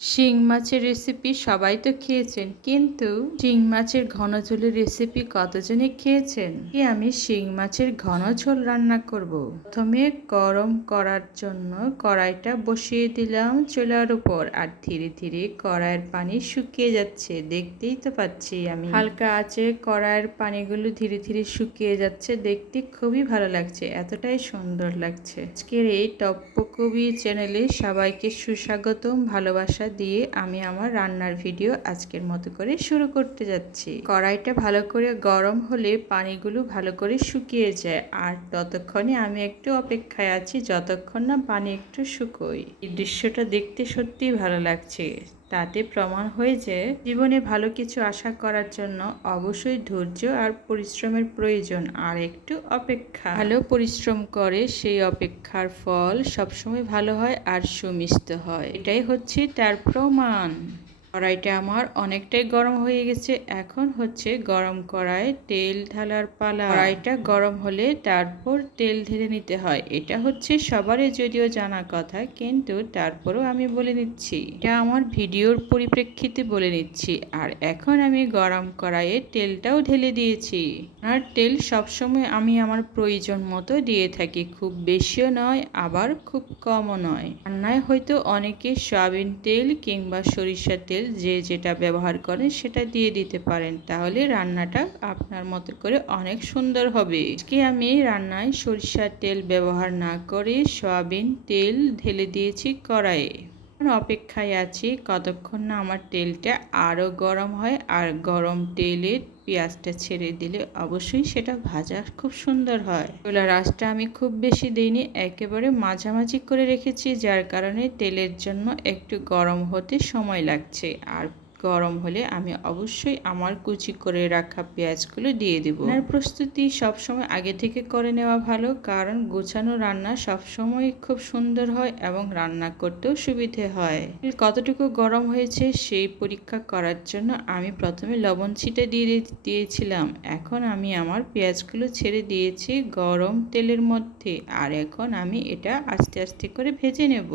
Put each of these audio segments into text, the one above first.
শিং মাছের রেসিপি সবাই তো খেয়েছেন, কিন্তু শিং মাছের ঘন ঝোলের রেসিপি কতজনে খেয়েছেন? আমি শিং মাছের ঘন ঝোল রান্না করব। প্রথমে গরম করার জন্য কড়াইটা বসিয়ে দিলাম চুলার উপর, আর ধীরে ধীরে কড়াইয়ের পানি শুকিয়ে যাচ্ছে, দেখতেই তো পাচ্ছি আমি। হালকা আঁচে কড়াইয়ের পানিগুলো ধীরে ধীরে শুকিয়ে যাচ্ছে, দেখতে খুবই ভালো লাগছে, এতটাই সুন্দর লাগছে। আজকের এই টপ্পকবি চ্যানেলে সবাইকে সুস্বাগতম, ভালোবাসা দিয়ে আমি আমার রান্নার ভিডিও আজকের মতো করে শুরু করতে যাচ্ছি। কড়াইটা ভালো করে গরম হলে পানিগুলো ভালো করে শুকিয়ে যায়, আর ততক্ষণে আমি একটু অপেক্ষায় আছি যতক্ষণ না পানি একটু শুকোয়। এই দৃশ্যটা দেখতে সত্যিই ভালো লাগছে। তাতে প্রমাণ হয়ে যে জীবনে ভালো কিছু আশা করার জন্য অবশ্যই ধৈর্য আর পরিশ্রমের প্রয়োজন, আর একটু অপেক্ষা। ভালো পরিশ্রম করে সেই অপেক্ষার ফল সবসময় ভালো হয় আর সুমিষ্ট হয়, এটাই হচ্ছে তার প্রমাণ। কড়াইটা আমার অনেকটাই গরম হয়ে গেছে, এখন হচ্ছে গরম কড়াই তেল ঢালার পালা। কড়াইটা গরম হলে তারপর তেল ঢেলে নিতে হয়, এটা হচ্ছে সবারই যদিও জানা কথা, কিন্তু তারপরও আমি বলে নিচ্ছি, এটা আমার ভিডিওর পরিপ্রেক্ষিতে বলে নিচ্ছি। আর এখন আমি গরম কড়াইয়ে তেলটাও ঢেলে দিয়েছি। আর তেল সবসময় আমি আমার প্রয়োজন মতো দিয়ে থাকি, খুব বেশিও নয় আবার খুব কমও নয়। রান্নায় হয়তো অনেকে সয়াবিন তেল কিংবা সরিষার তেল যে যেটা ব্যবহার করেন সেটা দিয়ে দিতে পারেন, তাহলে রান্নাটা আপনার মতো করে অনেক সুন্দর হবে। আজকে আমি রান্নায় সরিষার তেল ব্যবহার না করে সয়াবিন তেল ঢেলে দিয়েছি কড়াইয়ে। অপেক্ষায় আছি কতক্ষণ না আমার তেলটা আরও গরম হয়, আর গরম তেলে পেঁয়াজটা ছেড়ে দিলে অবশ্যই সেটা ভাজা খুব সুন্দর হয়। চুলার আঁচটা আমি খুব বেশি দিইনি, একেবারে মাঝামাঝি করে রেখেছি, যার কারণে তেলের জন্য একটু গরম হতে সময় লাগছে। আর গরম হলে আমি অবশ্যই আমার কুচি করে রাখা পেঁয়াজগুলো দিয়ে দেব। রান্নার প্রস্তুতি সবসময় আগে থেকে করে নেওয়া ভালো, কারণ গোছানো রান্না সবসময় খুব সুন্দর হয় এবং রান্না করতেও সুবিধে হয়। কতটুকু গরম হয়েছে সেই পরীক্ষা করার জন্য আমি প্রথমে লবণ ছিটে দিয়েছিলাম। এখন আমি আমার পেঁয়াজগুলো ছেড়ে দিয়েছি গরম তেলের মধ্যে, আর এখন আমি এটা আস্তে আস্তে করে ভেজে নেব।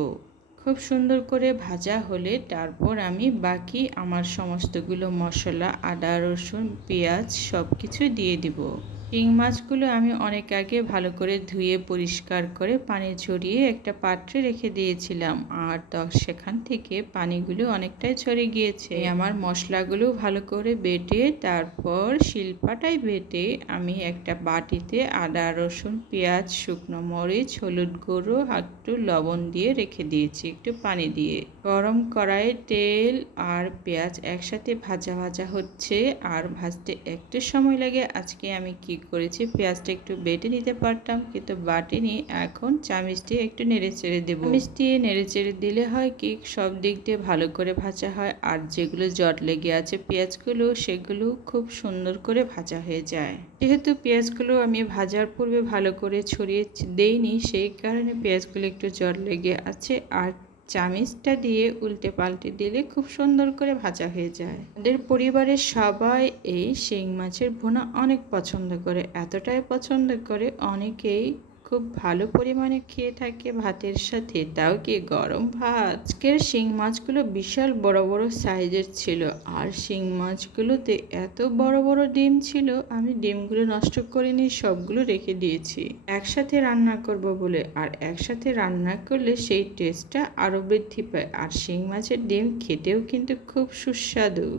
খুব সুন্দর করে ভাজা হলে তারপর আমি বাকি আমার সমস্তগুলো মশলা, আদা রসুন পেঁয়াজ সব কিছু দিয়ে দিব। শিং মাছগুলো আমি অনেক আগে ভালো করে ধুয়ে পরিষ্কার করে পানি ঝরিয়ে একটা পাত্রে রেখে দিয়েছিলাম, আর সেখান থেকে পানিগুলো অনেকটাই ঝরে গিয়েছে। আমার মশলাগুলো ভালো করে বেটে তারপর শিলপাটায় বেটে আমি একটা বাটিতে আদা রসুন পেঁয়াজ শুকনো মরিচ হলুদ গুঁড়ো একটু লবণ দিয়ে রেখে দিয়েছি একটু পানি দিয়ে। গরম কড়াইয়ে তেল আর পেঁয়াজ একসাথে ভাজা ভাজা হচ্ছে, আর ভাজতে একটু সময় লাগে। আজকে আমি কি করেছি, পেঁয়াজটা একটু বেটে নিতে পারতাম কিন্তু বাটিনি, এখন চামচ দিয়ে একটু নেড়ে চেড়ে দেবো। চামচ দিয়ে নেড়ে চেড়ে দিলে হয় কি সব দিক দিয়ে ভালো করে ভাজা হয়, আর যেগুলো জট লেগে আছে পেঁয়াজগুলো সেগুলো খুব সুন্দর করে ভাজা হয়ে যায়। যেহেতু পেঁয়াজগুলো আমি ভাজার পূর্বে ভালো করে ছড়িয়ে দেইনি, সেই কারণে পেঁয়াজগুলো একটু জট লেগে আছে, আর চামিচটা দিয়ে উল্টে পাল্টে দিলে খুব সুন্দর করে ভাজা হয়ে যায়। আমাদের পরিবারের সবাই এই শিং মাছের ভুনা অনেক পছন্দ করে, এতটাই পছন্দ করে অনেকেই খুব ভালো পরিমাণে খেয়ে থাকে ভাতের সাথে, তাও কি গরম ভাত। আজকের শিং মাছগুলো বিশাল বড় বড় সাইজের ছিল, আর শিং মাছগুলোতে এত বড় বড় ডিম ছিল, আমি ডিমগুলো নষ্ট করিনি, সবগুলো রেখে দিয়েছি একসাথে রান্না করব বলে। আর একসাথে রান্না করলে সেই টেস্টটা আরও বৃদ্ধি পায়, আর শিং মাছের ডিম খেতেও কিন্তু খুব সুস্বাদু।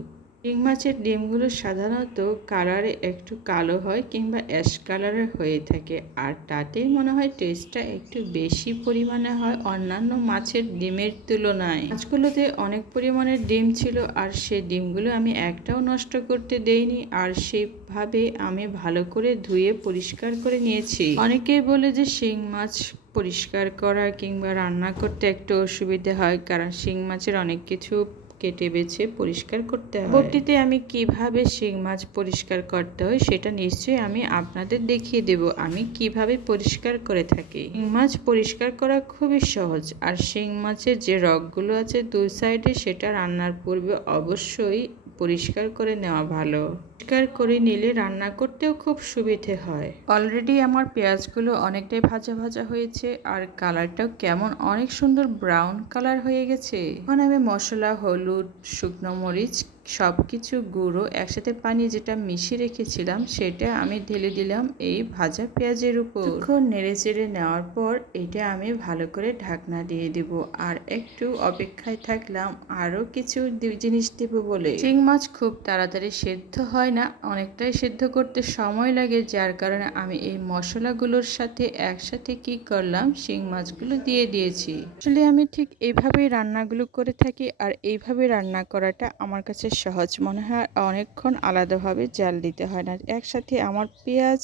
শিং মাছের ডিমগুলো সাধারণত কালারে একটু কালো হয় কিংবা অ্যাশ কালারের হয়ে থাকে, আর তাতেই মনে হয় টেস্টটা একটু বেশি পরিমাণে হয় অন্যান্য মাছের ডিমের তুলনায়। মাছগুলোতে অনেক পরিমাণের ডিম ছিল, আর সেই ডিমগুলো আমি একটাও নষ্ট করতে দেইনি, আর সেইভাবে আমি ভালো করে ধুয়ে পরিষ্কার করে নিয়েছি। অনেকেই বলে যে শিং মাছ পরিষ্কার করা কিংবা রান্না করতে একটু অসুবিধা হয়, কারণ শিং মাছের অনেক কিছু কেটে বেছে পরিষ্কার করতে হয়। পরবর্তীতে আমি কিভাবে শিং মাছ পরিষ্কার করতে হয় সেটা নিশ্চয়ই আমি আপনাদের দেখিয়ে দেব, আমি কিভাবে পরিষ্কার করে থাকি। শিং মাছ পরিষ্কার করা খুবই সহজ, আর শিং মাছের যে রগগুলো আছে দুই সাইডে সেটা রান্নার পূর্বে অবশ্যই পরিষ্কার করে নেওয়া ভালো। পরিষ্কার করে নিলে রান্না করতেও খুব সুবিধে হয়। অলরেডি আমার পেঁয়াজগুলো অনেকটাই ভাজা ভাজা হয়েছে আর কালারটাও কেমন অনেক সুন্দর ব্রাউন কালার হয়ে গেছে। এখন আমি মশলা, হলুদ, শুকনো মরিচ সবকিছু গুঁড়ো একসাথে পানি যেটা মিশিয়ে রেখেছিলাম সেটা আমি ঢেলে দিলাম এই ভাজা পেঁয়াজের উপর। কিছুক্ষণ নেড়ে চেড়ে নেওয়ার পর এটা আমি ভালো করে ঢাকনা দিয়ে দিব আর একটু অপেক্ষায় থাকলাম আরও কিছু জিনিস দেব বলে। চিংড়ি মাছ খুব তাড়াতাড়ি সেদ্ধ হয় না, অনেকটাই সেদ্ধ করতে সময় লাগে, যার কারণে আমি এই মশলাগুলোর সাথে একসাথে কি করলাম, শিং মাছগুলো দিয়ে দিয়েছি। আসলে আমি ঠিক এইভাবেই রান্নাগুলো করে থাকি আর এইভাবে রান্না করাটা আমার কাছে সহজ মনে হয়। অনেকক্ষণ আলাদাভাবে জাল দিতে হয় না, একসাথে আমার পেঁয়াজ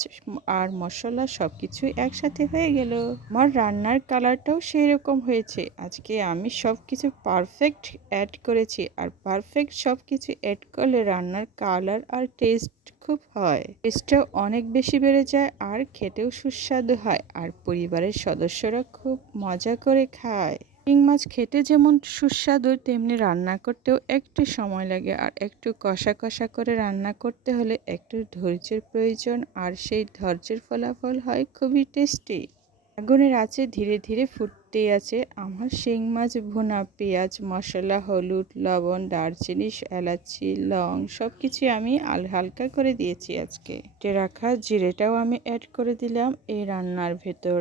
আর মশলা সবকিছু একসাথে হয়ে গেল। আমার রান্নার কালারটাও সেই রকম হয়েছে। আজকে আমি সবকিছু পারফেক্ট অ্যাড করেছি আর পারফেক্ট সবকিছু অ্যাড করলে রান্নার কালার আর টেস্ট খুব হয়, টেস্টটাও অনেক বেশি বেড়ে যায় আর খেতেও সুস্বাদু হয় আর পরিবারের সদস্যরা খুব মজা করে খায়। শিং মাছ খেতে যেমন সুস্বাদু তেমনি রান্না করতেও একটু সময় লাগে আর একটু কষা কষা করে রান্না করতে হলে একটু ধৈর্যের প্রয়োজন আর সেই ধৈর্যের ফলাফল হয় খুবই টেস্টি। আগুনের আঁচে ধীরে ধীরে ফুটতেই আছে আমার শিং মাছ ভুনা। পেঁয়াজ, মশলা, হলুদ, লবণ, দারচিনি, এলাচি, লং সবকিছু আমি হালকা করে দিয়েছি। আজকে রাখা জিরেটাও আমি অ্যাড করে দিলাম এই রান্নার ভেতর।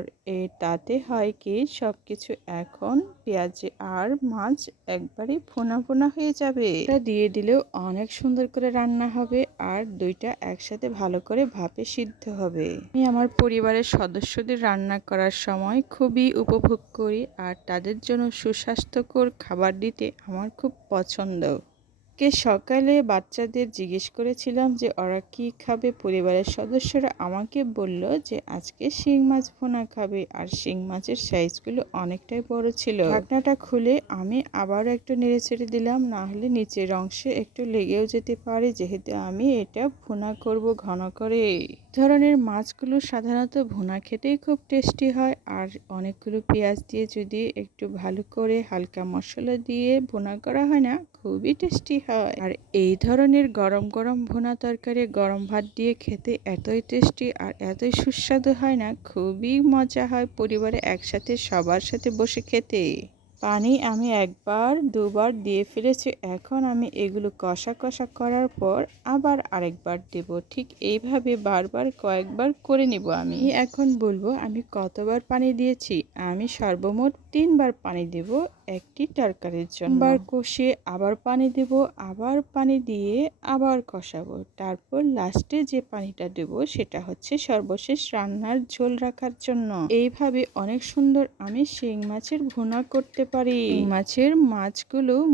তাতে হয় কি সবকিছু এখন পেঁয়াজ আর মাছ একবারে ভুনা ভুনা হয়ে যাবে। এটা দিয়ে দিলেও অনেক সুন্দর করে রান্না হবে আর দুইটা একসাথে ভালো করে ভাপে সিদ্ধ হবে। আমি আমার পরিবারের সদস্যদের রান্না করার সময় খুবই উপভোগ করি আর তাদের জন্য সুস্বাস্থ্যকর খাবার দিতে আমার খুব পছন্দ। সকালে বাচ্চাদের জিজ্ঞেস করেছিলাম যে ওরা কি খাবে, পরিবারের সদস্যরা আমাকে বলল যে আজকে শিং মাছ ভুনা খাবে আর শিং মাছের সাইজগুলো অনেকটাই বড় ছিল। ঢাকনাটা খুলে আমি আবারও একটু নেড়েচেড়ে দিলাম, না হলে নিচের অংশে একটু লেগেও যেতে পারে, যেহেতু আমি এটা ভুনা করব ঘন করে। ধরনের মাছগুলো সাধারণত ভুনা খেতেই খুব টেস্টি হয় আর অনেকগুলো পেঁয়াজ দিয়ে যদি একটু ভালো করে হালকা মশলা দিয়ে ভুনা করা হয় না, খুবই টেস্টি হয়। আর এই ধরনের গরম গরম ভুনা তরকারি গরম ভাত দিয়ে খেতে এতই টেস্টি আর এতই সুস্বাদু হয় না, খুবই মজা হয় পরিবারে একসাথে সবার সাথে বসে খেতে। পানি আমি একবার দুবার দিয়ে ফেলেছি, এখন আমি এগুলো কষা কষা করার পর আবার আরেকবার দেব। ঠিক এইভাবে বারবার কয়েকবার করে নিব। আমি এখন বলবো আমি কতবার পানি দিয়েছি। আমি সর্বমোট 3 বার পানি দেব একটি তরকারির জন্য। বার কষিয়ে আবার পানি দেব, আবার পানি দিয়ে আবার কষাবো, তারপর লাস্টে যে পানিটা দেব সেটা হচ্ছে সর্বশেষ রান্নার ঝোল রাখার জন্য। এইভাবে অনেক সুন্দর আমি শিং মাছের ভুনা করতে পারি।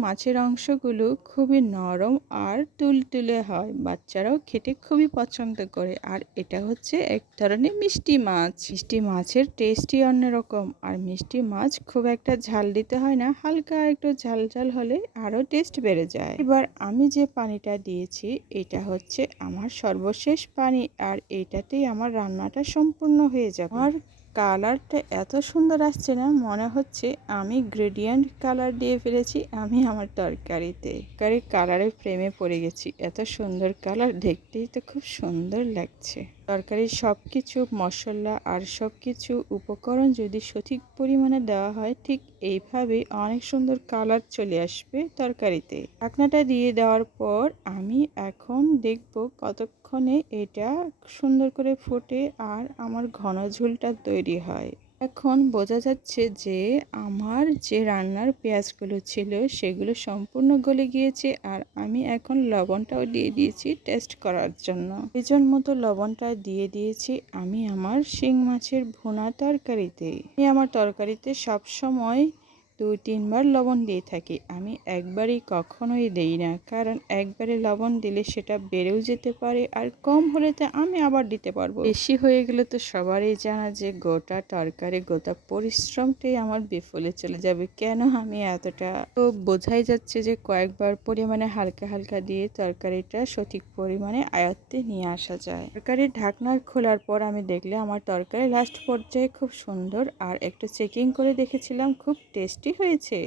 মাছের অংশগুলো খুবই নরম আর তুলতুলে হয়, বাচ্চারাও খেতে খুবই পছন্দ করে। আর এটা হচ্ছে এক ধরনের মিষ্টি মাছ। মিষ্টি মাছের টেস্টই অন্যরকম আর মিষ্টি মাছ খুব একটা ঝাল দিতে হয় না, হালকা একটু ঝাল ঝাল হলে আরো টেস্ট বেড়ে যায়। এবার আমি যে পানিটা দিয়েছি এটা হচ্ছে আমার সর্বশেষ পানি আর এটাতেই আমার রান্নাটা সম্পূর্ণ হয়ে যাবে। আমার কালারটা এত সুন্দর আসছে না, মনে হচ্ছে আমি গ্রেডিয়েন্ট কালার দিয়ে ফেলেছি আমি আমার তরকারিতে। কালারের প্রেমে পড়ে গেছি, এত সুন্দর কালার, দেখতেই তো খুব সুন্দর লাগছে। তরকারির সব কিছু মশলা আর সব কিছু উপকরণ যদি সঠিক পরিমাণে দেওয়া হয়, ঠিক এইভাবে অনেক সুন্দর কালার চলে আসবে তরকারিতে। ঢাকনাটা দিয়ে দেওয়ার পর আমি এখন দেখব কতক্ষণে এটা সুন্দর করে ফোটে আর আমার ঘন ঝোলটা তৈরি হয়। এখন বোঝা যাচ্ছে যে আমার যে রান্নার পেঁয়াজগুলো ছিল সেগুলো সম্পূর্ণ গলে গিয়েছে আর আমি এখন লবণটাও দিয়ে দিয়েছি টেস্ট করার জন্য। প্রয়োজন মতো লবণটা দিয়ে দিয়েছি আমি আমার শিং মাছের ভুনা তরকারিতে। আমি আমার তরকারিতে সবসময় 2-3 বার লবণ দিয়ে থাকি, আমি একবারই কখনোই দেই না, কারণ একবারে লবণ দিলে সেটা বেড়েও যেতে পারে আর কম হলে তো আমি আবার দিতে পারবো। বেশি হয়ে গেলে তো সবারই জানা যে গোটা তরকারি গোটা পরিশ্রমটাই আমার বিফলে চলে যাবে। কেন আমি এতটা, তো বোঝাই যাচ্ছে যে কয়েকবার পরিমাণে হালকা হালকা দিয়ে তরকারিটা সঠিক পরিমাণে আয়ত্তে নিয়ে আসা যায়। তরকারির ঢাকনা খোলার পর আমি দেখলে আমার তরকারি লাস্ট পর্যায়ে খুব সুন্দর আর একটু চেকিং করে দেখেছিলাম খুব টেস্টি হয়েছে।